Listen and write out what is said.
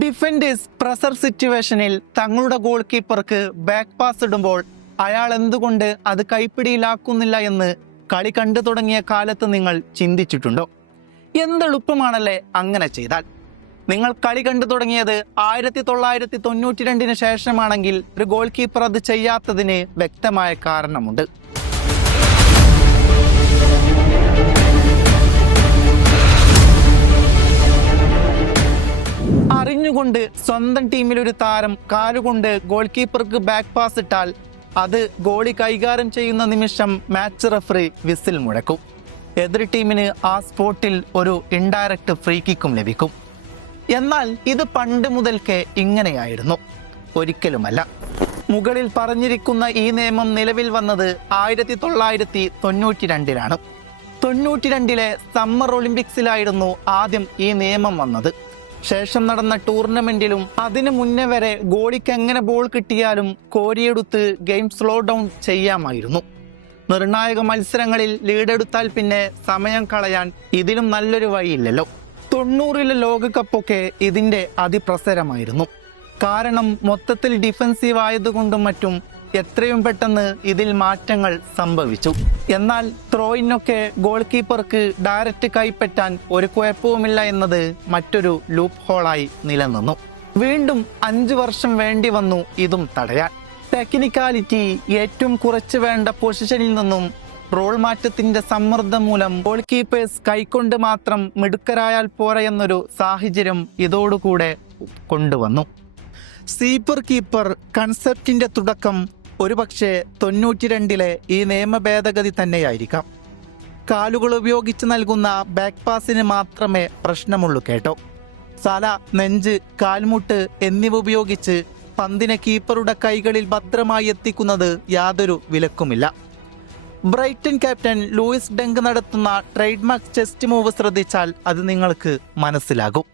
Defenders presser സിറ്റുവേഷനിൽ തങ്ങളുടെ goal കീപ്പർക്ക് back pass ഇടുമ്പോൾ അയാൾ എന്തുകൊണ്ട് അത് കൈപ്പിടിയിലാക്കുന്നില്ല എന്ന് കളി കണ്ടു തുടങ്ങിയ കാലത്ത് നിങ്ങൾ ചിന്തിച്ചിട്ടുണ്ടോ? എന്തെളുപ്പമാണല്ലേ അങ്ങനെ ചെയ്താൽ? നിങ്ങൾ കളി കണ്ടു തുടങ്ങിയത് ആയിരത്തി തൊള്ളായിരത്തി തൊണ്ണൂറ്റി രണ്ടിന് ശേഷമാണെങ്കിൽ ഒരു ഗോൾ കീപ്പർ അത് ചെയ്യാത്തതിന് വ്യക്തമായ കാരണമുണ്ട്. അറിഞ്ഞുകൊണ്ട് സ്വന്തം ടീമിൽ ഒരു താരം കാലുകൊണ്ട് ഗോൾ കീപ്പർക്ക് ബാക്ക് പാസ് ഇട്ടാൽ അത് ഗോളി കൈകാര്യം ചെയ്യുന്ന നിമിഷം മാച്ച് റഫറി വിസിൽ മുഴക്കും. എതിർ ടീമിന് ആ സ്പോട്ടിൽ ഒരു ഇൻഡയറക്റ്റ് ഫ്രീ കിക്കും ലഭിക്കും. എന്നാൽ ഇത് പണ്ട് മുതൽക്കേ ഇങ്ങനെയായിരുന്നു. ഒരിക്കലുമല്ല. മുകളിൽ പറഞ്ഞിരിക്കുന്ന ഈ നിയമം നിലവിൽ വന്നത് ആയിരത്തി തൊള്ളായിരത്തി തൊണ്ണൂറ്റി രണ്ടിലാണ് തൊണ്ണൂറ്റി രണ്ടിലെ സമ്മർ ഒളിമ്പിക്സിലായിരുന്നു ആദ്യം ഈ നിയമം വന്നത്. ശേഷം നടന്ന ടൂർണമെന്റിലും അതിനു മുന്നേ വരെ ഗോളിക്ക് എങ്ങനെ ബോൾ കിട്ടിയാലും കോരിയെടുത്ത് ഗെയിം സ്ലോ ഡൗൺ ചെയ്യാമായിരുന്നു. നിർണായക മത്സരങ്ങളിൽ ലീഡെടുത്താൽ പിന്നെ സമയം കളയാൻ ഇതിലും നല്ലൊരു വഴിയില്ലല്ലോ. തൊണ്ണൂറിലെ ലോകകപ്പൊക്കെ ഇതിന്റെ അതിപ്രസരമായിരുന്നു. കാരണം മൊത്തത്തിൽ ഡിഫൻസീവ് ആയതുകൊണ്ടും മറ്റും എത്രയും പെട്ടെന്ന് ഇതിൽ മാറ്റങ്ങൾ സംഭവിച്ചു. എന്നാൽ ത്രോയിനൊക്കെ ഗോൾ കീപ്പർക്ക് ഡയറക്റ്റ് കൈപ്പറ്റാൻ ഒരു കുഴപ്പവുമില്ല എന്നത് മറ്റൊരു ലൂപ്പ് ഹോളായി നിലനിന്നു. വീണ്ടും അഞ്ചു വർഷം വേണ്ടി വന്നു ഇതും തടയാൻ. ടെക്നിക്കാലിറ്റി ഏറ്റവും കുറച്ച് വേണ്ട പൊസിഷനിൽ നിന്നും റോൾ മാറ്റത്തിന്റെ സമ്മർദ്ദം മൂലം ഗോൾ കീപ്പേഴ്സ് കൈക്കൊണ്ട് മാത്രം മിടുക്കരായാൽ പോരെ എന്നൊരു സാഹചര്യം ഇതോടുകൂടെ കൊണ്ടുവന്നു. സീപ്പർ കീപ്പർ കൺസെപ്റ്റിന്റെ തുടക്കം ഒരുപക്ഷെ തൊണ്ണൂറ്റി രണ്ടിലെ ഈ നിയമ ഭേദഗതി തന്നെയായിരിക്കാം. കാലുകൾ ഉപയോഗിച്ച് നൽകുന്ന ബാക്ക് പാസിന് മാത്രമേ പ്രശ്നമുള്ളൂ കേട്ടോ. തല നെഞ്ച് കാൽമുട്ട് എന്നിവ ഉപയോഗിച്ച് പന്തിനെ കീപ്പറുടെ കൈകളിൽ ഭദ്രമായി എത്തിക്കുന്നത് യാതൊരു വിലക്കുമില്ല. ബ്രൈറ്റൺ ക്യാപ്റ്റൻ ലൂയിസ് ഡെങ്ക് നടത്തുന്ന ട്രേഡ് മാർക്ക് ചെസ്റ്റ് മൂവ് ശ്രദ്ധിച്ചാൽ അത് നിങ്ങൾക്ക് മനസ്സിലാകും.